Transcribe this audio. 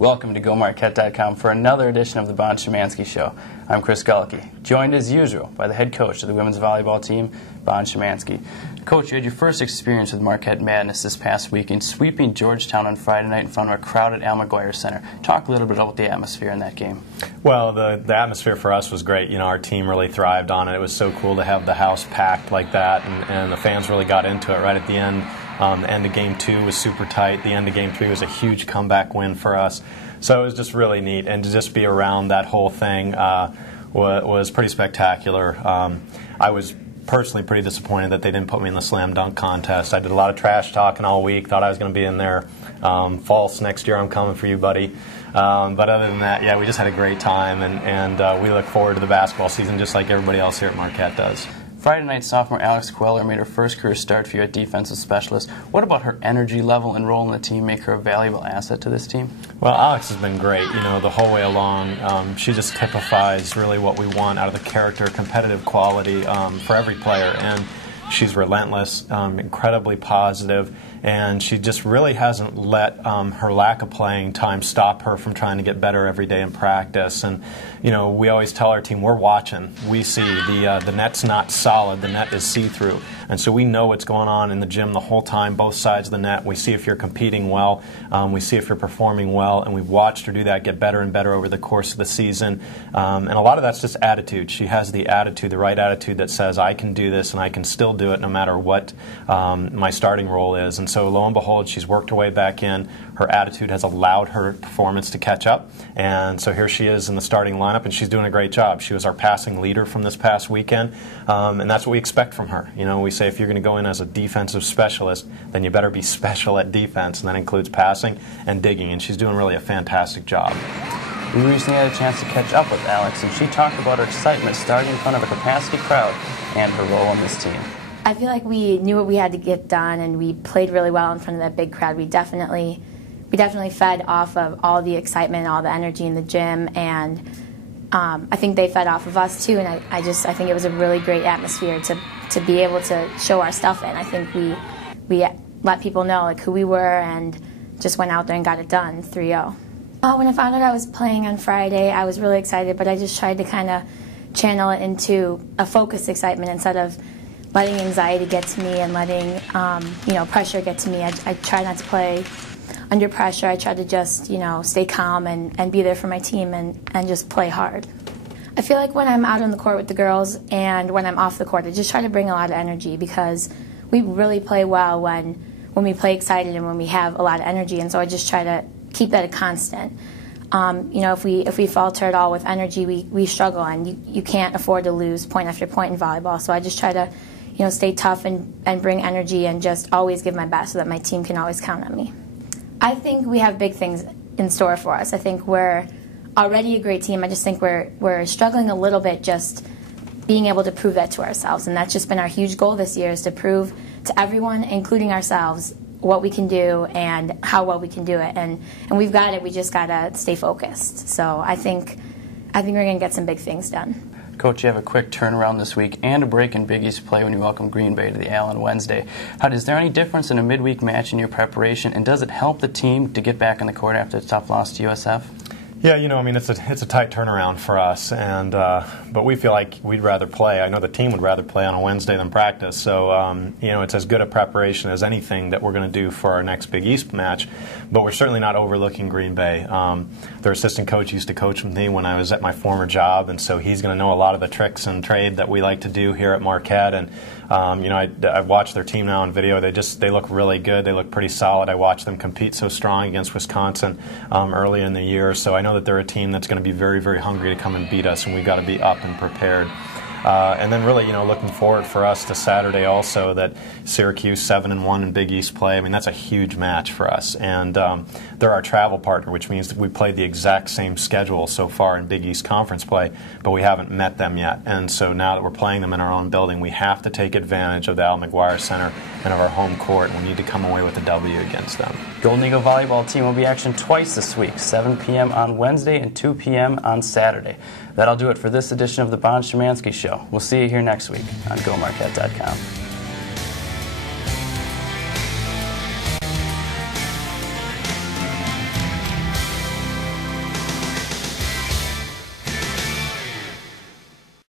Welcome to GoMarquette.com for another edition of the Bon Shymansky Show. I'm Chris Gaulke, joined as usual by the head coach of the women's volleyball team, Bon Shymansky. Coach, you had your first experience with Marquette Madness this past weekend, sweeping Georgetown on Friday night in front of a crowded Al McGuire Center. Talk a little bit about the atmosphere in that game. Well, the atmosphere for us was great. You know, our team really thrived on it. It was so cool to have the house packed like that, and the fans really got into it right at the end. The end of Game 2 was super tight. The end of Game 3 was a huge comeback win for us. So it was just really neat, and to just be around that whole thing was pretty spectacular. I was personally pretty disappointed that they didn't put me in the slam dunk contest. I did a lot of trash talking all week, thought I was going to be in there. Fulce, next year I'm coming for you, buddy. But other than that, yeah, we just had a great time, and we look forward to the basketball season just like everybody else here at Marquette does. Friday night, sophomore Alex Coello made her first career start for you at defensive specialist. What about her energy level and role in the team make her a valuable asset to this team? Well, Alex has been great, you know, the whole way along. She just typifies really what we want out of the character, competitive quality for every player. And she's relentless, incredibly positive, and she just really hasn't let her lack of playing time stop her from trying to get better every day in practice. And you know, we always tell our team, we're watching. We see the net's not solid, the net is see-through. And so we know what's going on in the gym the whole time, both sides of the net. We see if you're competing well, we see if you're performing well, and we've watched her do that, get better and better over the course of the season. And a lot of that's just attitude. She has the attitude, the right attitude that says, I can do this and I can still do it no matter what my starting role is. And so lo and behold, she's worked her way back in. Her attitude has allowed her performance to catch up. And so here she is in the starting lineup, and she's doing a great job. She was our passing leader from this past weekend, and that's what we expect from her. You know, we say if you're going to go in as a defensive specialist, then you better be special at defense, and that includes passing and digging, and she's doing really a fantastic job. We recently had a chance to catch up with Alex, and she talked about her excitement starting in front of a capacity crowd and her role on this team. I feel like we knew what we had to get done, and we played really well in front of that big crowd. We definitely fed off of all the excitement, all the energy in the gym, and I think they fed off of us too. And I think it was a really great atmosphere to be able to show our stuff in. I think we let people know like who we were and just went out there and got it done 3-0. When I found out I was playing on Friday, I was really excited, but I just tried to kind of channel it into a focused excitement instead of letting anxiety get to me and letting pressure get to me. I try not to play under pressure. I try to just stay calm and be there for my team and just play hard. I feel like when I'm out on the court with the girls and when I'm off the court, I just try to bring a lot of energy because we really play well when we play excited and when we have a lot of energy, and so I just try to keep that a constant. If we falter at all with energy, we struggle, and you can't afford to lose point after point in volleyball. So I just try to stay tough and bring energy and just always give my best so that my team can always count on me. I think we have big things in store for us. I think we're already a great team. I just think we're struggling a little bit just being able to prove that to ourselves, and that's just been our huge goal this year, is to prove to everyone, including ourselves, what we can do and how well we can do it. And we've got it. We just got to stay focused. So I think we're going to get some big things done. Coach, you have a quick turnaround this week and a break in Big East play when you welcome Green Bay to the Al on Wednesday. Is there any difference in a midweek match in your preparation, and does it help the team to get back on the court after the tough loss to USF? Yeah, I mean, it's a tight turnaround for us, and but we feel like we'd rather play. I know the team would rather play on a Wednesday than practice, so it's as good a preparation as anything that we're going to do for our next Big East match. But we're certainly not overlooking Green Bay. Their assistant coach used to coach with me when I was at my former job, and so he's going to know a lot of the tricks and trade that we like to do here at Marquette. And I've watched their team now on video. They look really good. They look pretty solid. I watched them compete so strong against Wisconsin early in the year, so I know that they're a team that's going to be very, very hungry to come and beat us, and we've got to be up and prepared. And then really, looking forward for us to Saturday also, that Syracuse 7-1 in Big East play. I mean, that's a huge match for us. And they're our travel partner, which means that we played the exact same schedule so far in Big East conference play, but we haven't met them yet. And so now that we're playing them in our own building, we have to take advantage of the Al McGuire Center and of our home court, and we need to come away with a W against them. Golden Eagle volleyball team will be action twice this week, 7 p.m. on Wednesday and 2 p.m. on Saturday. That'll do it for this edition of the Bon Shymansky Show. We'll see you here next week on GoMarquette.com.